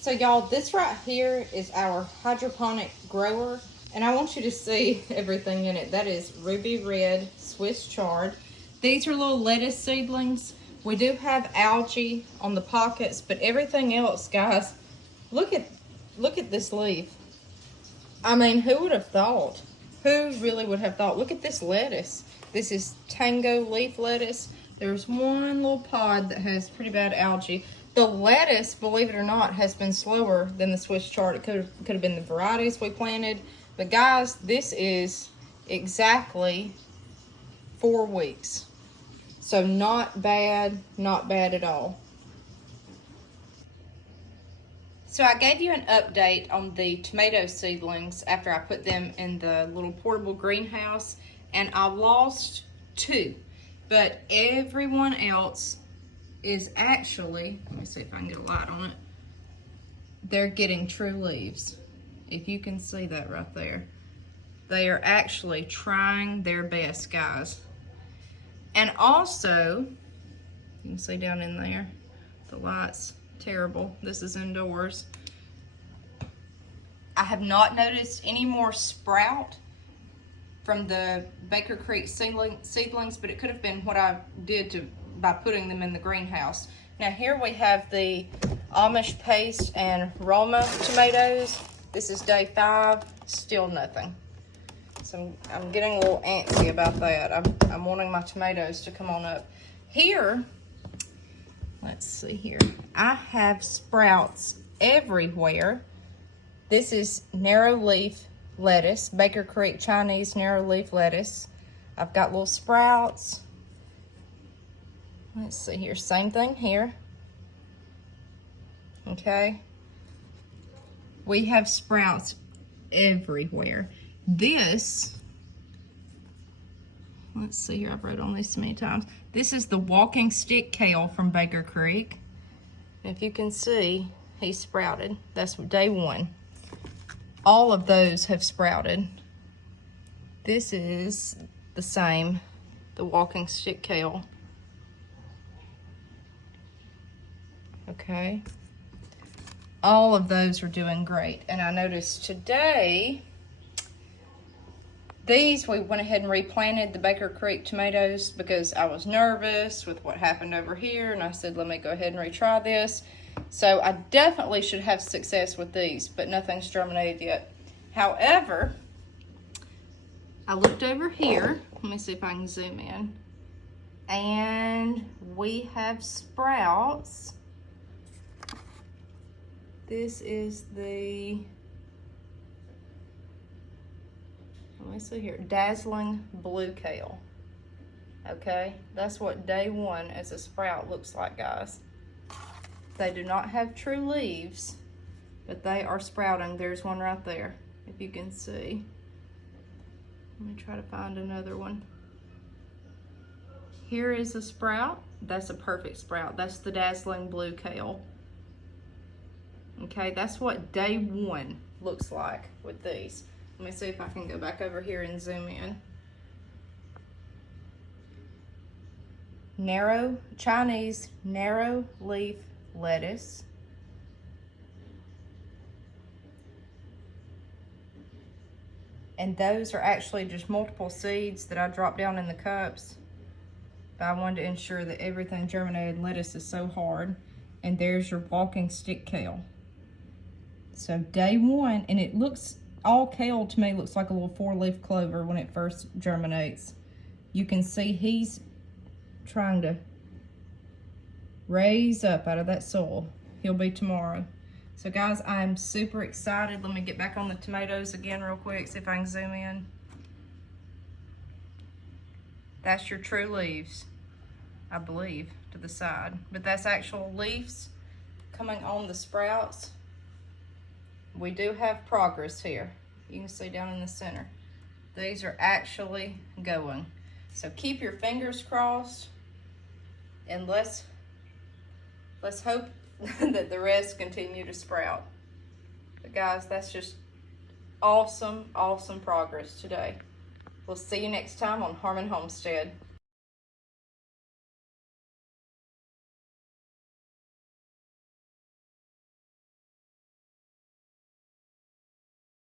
So y'all, this right here is our hydroponic grower, and I want you to see everything in it. That is ruby red Swiss chard. These are little lettuce seedlings. We do have algae on the pockets, but everything else, guys, look at this leaf. I mean, who would have thought? Who really would have thought? Look at this lettuce. This is tango leaf lettuce. There's one little pod that has pretty bad algae. The lettuce, believe it or not, has been slower than the Swiss chard. It could have been the varieties we planted. But guys, this is exactly 4 weeks. So not bad at all. So I gave you an update on the tomato seedlings after I put them in the little portable greenhouse, and I lost 2, but everyone else is actually, let me see if I can get a light on it, they're getting true leaves. If you can see that right there. They are actually trying their best, guys. And also, you can see down in there, the light's terrible. This is indoors. I have not noticed any more sprout from the Baker Creek seedlings, but it could have been what I did by putting them in the greenhouse. Now here we have the Amish paste and Roma tomatoes. This is day 5, still nothing. So I'm getting a little antsy about that. I'm wanting my tomatoes to come on up. Here, let's see here. I have sprouts everywhere. This is narrow leaf lettuce, Baker Creek Chinese narrow leaf lettuce. I've got little sprouts. Let's see here, same thing here. Okay. We have sprouts everywhere. This, let's see here, I've wrote on these so many times. This is the walking stick kale from Baker Creek. If you can see, he sprouted. That's day 1. All of those have sprouted. This is the same, the walking stick kale. Okay. All of those are doing great. And I noticed today, these we went ahead and replanted the Baker Creek tomatoes because I was nervous with what happened over here, and I said, let me go ahead and retry this. So I definitely should have success with these, but nothing's germinated yet. However, I looked over here. Let me see if I can zoom in. And we have sprouts. This is the, let me see here, dazzling blue kale. Okay, that's what day 1 as a sprout looks like, guys. They do not have true leaves, but they are sprouting. There's one right there, if you can see. Let me try to find another one. Here is a sprout. That's a perfect sprout. That's the dazzling blue kale. Okay, that's what day 1 looks like with these. Let me see if I can go back over here and zoom in. Narrow, Chinese narrow leaf lettuce. And those are actually just multiple seeds that I dropped down in the cups. But I wanted to ensure that everything germinated. Lettuce is so hard. And there's your walking stick kale. So day 1, and it looks, all kale to me looks like a little 4-leaf clover when it first germinates. You can see he's trying to raise up out of that soil. He'll be tomorrow. So guys, I'm super excited. Let me get back on the tomatoes again real quick, see if I can zoom in. That's your true leaves, I believe, to the side. But that's actual leaves coming on the sprouts. We do have progress here. You can see down in the center. These are actually going. So keep your fingers crossed, and let's hope that the rest continue to sprout. But guys, that's just awesome progress today. We'll see you next time on Harmon Homestead.